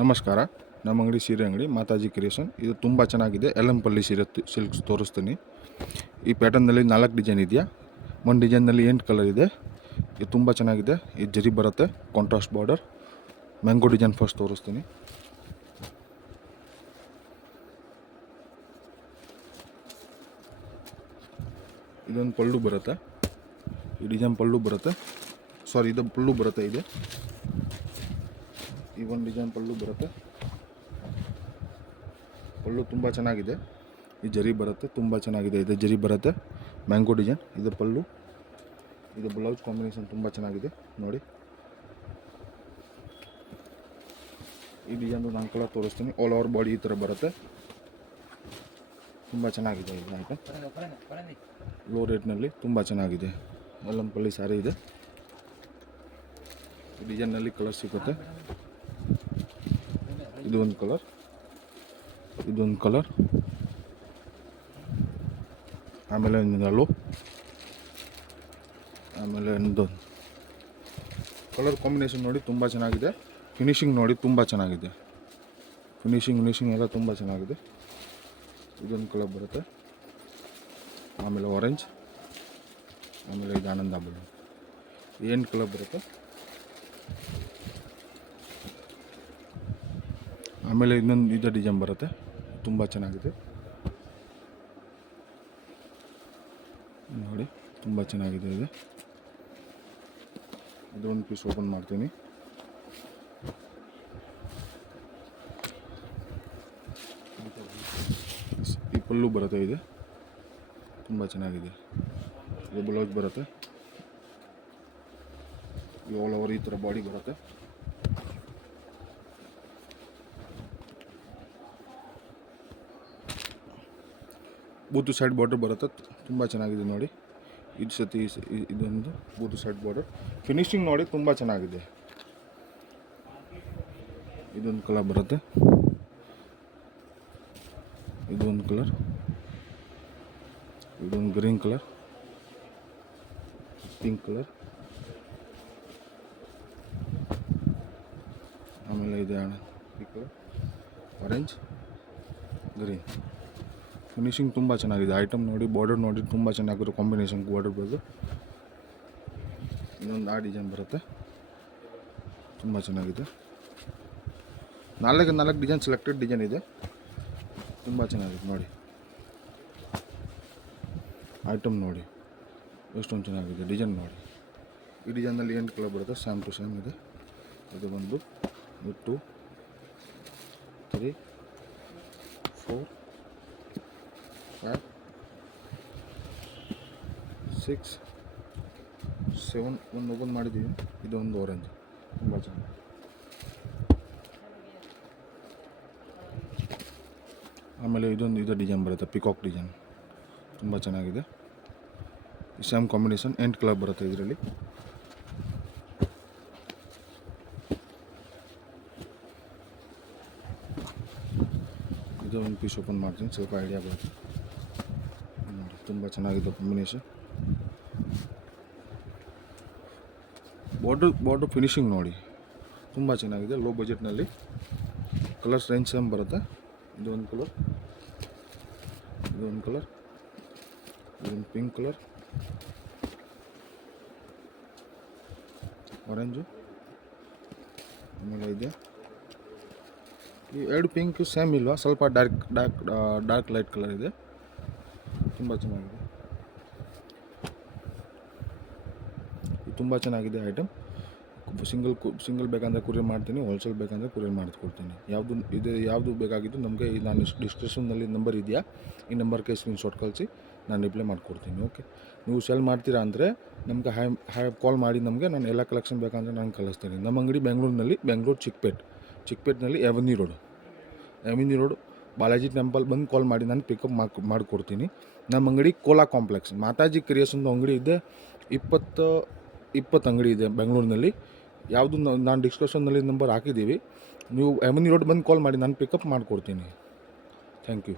ನಮಸ್ಕಾರ. ನಮ್ಮ ಅಂಗಡಿ ಸೀರೆ ಅಂಗಡಿ ಮಾತಾಜಿ ಕ್ರಿಯೇಷನ್. ಇದು ತುಂಬ ಚೆನ್ನಾಗಿದೆ. ಎಲ್ಲಂಪಲ್ಲಿ ಸೀರೆ ಸಿಲ್ಕ್ಸ್ ತೋರಿಸ್ತೀನಿ. ಈ ಪ್ಯಾಟರ್ನಲ್ಲಿ 4 ಡಿಸೈನ್ ಇದೆಯಾ. ಒಂದು ಡಿಸೈನ್ನಲ್ಲಿ 8 ಕಲರ್ ಇದೆ. ಇದು ತುಂಬ ಚೆನ್ನಾಗಿದೆ. ಇದು ಜರಿ ಬರುತ್ತೆ, contrast border. Mango design first ತೋರಿಸ್ತೀನಿ. ಇದೊಂದು ಪಲ್ಲು ಬರುತ್ತೆ. ಈ ಡಿಸೈನ್ ಪಲ್ಲು ಬರುತ್ತೆ. ಇದು ಪಲ್ಲು ಬರುತ್ತೆ. ಇದೆ ಈ ಒಂದು ಡಿಸೈನ್ ಪಲ್ಲು ಬರುತ್ತೆ. ಪಲ್ಲು ತುಂಬ ಚೆನ್ನಾಗಿದೆ. ಈ ಜರಿ ಬರುತ್ತೆ, ತುಂಬ ಚೆನ್ನಾಗಿದೆ. ಇದು ಜರಿ ಬರುತ್ತೆ, ಮ್ಯಾಂಗೋ ಡಿಸೈನ್. ಇದು ಪಲ್ಲು, ಇದು ಬ್ಲೌಸ್ ಕಾಂಬಿನೇಷನ್ ತುಂಬ ಚೆನ್ನಾಗಿದೆ ನೋಡಿ. ಈ ಡಿಸೈನ್ದು ನಾನು ಕಲರ್ ತೋರಿಸ್ತೀನಿ. ಆಲ್ ಓವರ್ ಬಾಡಿ ಈ ಥರ ಬರುತ್ತೆ. ತುಂಬ ಚೆನ್ನಾಗಿದೆ. ಇದು ಐಟಮ್ ಲೋ ರೇಟ್ನಲ್ಲಿ ತುಂಬ ಚೆನ್ನಾಗಿದೆ. ಎಲ್ಲಂಪಲ್ಲಿ ಸ್ಯಾರಿ ಇದೆ. ಈ ಡಿಸೈನ್ನಲ್ಲಿ ಕಲರ್ ಸಿಗುತ್ತೆ. ಇದು ಒಂದು ಕಲರ್, ಇದೊಂದು ಕಲರ್, ಆಮೇಲೆ ಒಂದು ಆಮೇಲೆ ಒಂದು ಕಲರ್ ಕಾಂಬಿನೇಷನ್ ನೋಡಿ ತುಂಬ ಚೆನ್ನಾಗಿದೆ. ಫಿನಿಶಿಂಗ್ ನೋಡಿ ತುಂಬ ಚೆನ್ನಾಗಿದೆ. ಫಿನಿಶಿಂಗ್ ಎಲ್ಲ ತುಂಬ ಚೆನ್ನಾಗಿದೆ. ಇದೊಂದು ಕಲರ್ ಬರುತ್ತೆ, ಆಮೇಲೆ ಆರೆಂಜ್, ಆಮೇಲೆ ಇದು ಆನಂದ ಬ್ಲೂ. 8 ಕಲರ್ ಬರುತ್ತೆ. ಆಮೇಲೆ ಇನ್ನೊಂದು ಇದು ಡಿಸೈನ್ ಬರುತ್ತೆ, ತುಂಬ ಚೆನ್ನಾಗಿದೆ ನೋಡಿ. ತುಂಬ ಚೆನ್ನಾಗಿದೆ. ಇದು ಒಂದು ಪೀಸ್ ಓಪನ್ ಮಾಡ್ತೀನಿ. ಈ ಪಲ್ಲು ಬರುತ್ತೆ. ಇದೆ ತುಂಬ ಚೆನ್ನಾಗಿದೆ. ಇದು ಬ್ಲೌಸ್ ಬರುತ್ತೆ. ಆಲ್ ಓವರ್ ಈ ಥರ ಬಾಡಿ ಬರುತ್ತೆ. ಬೂತು ಸೈಡ್ ಬಾರ್ಡರ್ ಬರುತ್ತೆ, ತುಂಬ ಚೆನ್ನಾಗಿದೆ ನೋಡಿ. ಇದು ಸತಿ ಇದೊಂದು ಬೂತು ಸೈಡ್ ಬಾರ್ಡರ್. ಫಿನಿಶಿಂಗ್ ನೋಡಿ ತುಂಬ ಚೆನ್ನಾಗಿದೆ. ಇದೊಂದು ಕಲರ್ ಬರುತ್ತೆ, ಇದೊಂದು ಕಲರ್, ಇದೊಂದು ಗ್ರೀನ್ ಕಲರ್, ಪಿಂಕ್ ಕಲರ್, ಆಮೇಲೆ ಇದೆ ಈ ಕಲರ್ ಆರೆಂಜ್, ಗ್ರೀನ್. ಫಿನಿಶಿಂಗ್ ತುಂಬ ಚೆನ್ನಾಗಿದೆ. ಐಟಮ್ ನೋಡಿ, ಬಾರ್ಡರ್ ನೋಡಿ ತುಂಬ ಚೆನ್ನಾಗಿರೋ ಕಾಂಬಿನೇಷನ್ ಬಾರ್ಡರ್ ಬರೋದು. ಇನ್ನೊಂದು ಆ ಡಿಸೈನ್ ಬರುತ್ತೆ, ತುಂಬ ಚೆನ್ನಾಗಿದೆ. 4 ಡಿಸೈನ್ ಸೆಲೆಕ್ಟೆಡ್ ಡಿಸೈನ್ ಇದೆ, ತುಂಬ ಚೆನ್ನಾಗಿದೆ ನೋಡಿ. ಐಟಮ್ ನೋಡಿ ಎಷ್ಟೊಂದು ಚೆನ್ನಾಗಿದೆ. ಡಿಸೈನ್ ನೋಡಿ. ಈ ಡಿಸೈನಲ್ಲಿ 8 ಕಲರ್ ಬರುತ್ತೆ, ಸೇಮ್ ಟು ಸೇಮ್ ಇದೆ. ಇದು 1 2 3 4 5 6 7 ಒಂದು ಓಪನ್ ಮಾಡಿದ್ದೀವಿ. ಇದೊಂದು ಆರೆಂಜ್, ತುಂಬ ಚೆನ್ನಾಗಿದೆ. ಆಮೇಲೆ ಇದು ಡಿಸೈನ್ ಬರುತ್ತೆ, ಪಿಕಾಕ್ ಡಿಸೈನ್, ತುಂಬ ಚೆನ್ನಾಗಿದೆ. ಸೇಮ್ ಕಾಂಬಿನೇಷನ್ 8 ಕಲರ್ ಬರುತ್ತೆ ಇದರಲ್ಲಿ. ಇದು ಒಂದು ಪೀಸ್ ಓಪನ್ ಮಾಡ್ತೀನಿ, ಸ್ವಲ್ಪ ಐಡಿಯಾ ಬರುತ್ತೆ ನೋಡಿ. ತುಂಬ ಚೆನ್ನಾಗಿದೆ ಕಾಂಬಿನೇಷನ್. ಬಾರ್ಡರ್ ಫಿನಿಶಿಂಗ್ ನೋಡಿ ತುಂಬ ಚೆನ್ನಾಗಿದೆ. ಲೋ ಬಜೆಟ್ನಲ್ಲಿ ಕಲರ್ಸ್ ರೇಂಜ್ ಸೇಮ್ ಬರುತ್ತೆ. ಇದೊಂದು ಕಲರ್, ಇದೊಂದು ಕಲರ್, ಇದೊಂದು ಪಿಂಕ್ ಕಲರ್, ಆರೆಂಜು, ಆಮೇಲೆ ಇದೆ ಈ 2 ಪಿಂಕ್ ಸೇಮ್ ಇಲ್ವಾ, ಸ್ವಲ್ಪ ಡಾರ್ಕ್ ಲೈಟ್ ಕಲರ್ ಇದೆ. ತುಂಬ ಚೆನ್ನಾಗಿದೆ. ತುಂಬ ಚೆನ್ನಾಗಿದೆ ಐಟಮ್. ಸಿಂಗಲ್ ಬೇಕಂದರೆ ಕೊರಿಯರ್ ಮಾಡ್ತೀನಿ, ಹೋಲ್ಸೇಲ್ ಬೇಕಂದರೆ ಕೊರಿಯರ್ ಮಾಡಿಕೊಡ್ತೀನಿ. ಯಾವುದು ಬೇಕಾಗಿದ್ದು ನಮಗೆ ನಾನು ಡಿಸ್ಕ್ರಿಪ್ಷನ್ನಲ್ಲಿ ನಂಬರ್ ಇದೆಯಾ, ಈ ನಂಬರ್ಗೆ ಸ್ಕ್ರೀನ್ಶಾಟ್ ಕಳಿಸಿ ನಾನು ರಿಪ್ಲೈ ಮಾಡಿಕೊಡ್ತೀನಿ. ಓಕೆ, ನೀವು ಸೆಲ್ ಮಾಡ್ತೀರಾ ಅಂದರೆ ನಮಗೆ ಕಾಲ್ ಮಾಡಿ, ನಮಗೆ ನಾನು ಎಲ್ಲ ಕಲೆಕ್ಷನ್ ಬೇಕಂದರೆ ನಾನು ಕಳಿಸ್ತೀನಿ. ನಮ್ಮ ಅಂಗಡಿ ಬೆಂಗಳೂರು ಚಿಕ್ಕಪೇಟ್ನಲ್ಲಿ ಎವೆನ್ಯೂ ರೋಡ್ ಬಾಲಾಜಿ ಟೆಂಪಲ್ ಬಂದು ಕಾಲ್ ಮಾಡಿ, ನಾನು ಪಿಕಪ್ ಮಾಡಿಕೊಡ್ತೀನಿ. ನಮ್ಮ ಅಂಗಡಿ ಕೋಲಾ ಕಾಂಪ್ಲೆಕ್ಸ್ ಮಾತಾಜಿ ಕ್ರಿಯೇಷನ್ದು ಅಂಗಡಿ ಇದೆ. 20 ಅಂಗಡಿ ಇದೆ ಬೆಂಗಳೂರಿನಲ್ಲಿ. ಯಾವುದು ನಾನು ಡಿಸ್ಕ್ರಿಪ್ಷನ್ನಲ್ಲಿ ನಂಬರ್ ಹಾಕಿದ್ದೀವಿ. ನೀವು ಎವೆನ್ಯೂ ರೋಡ್ ಬಂದು ಕಾಲ್ ಮಾಡಿ, ನಾನು ಪಿಕಪ್ ಮಾಡಿಕೊಡ್ತೀನಿ. Thank you.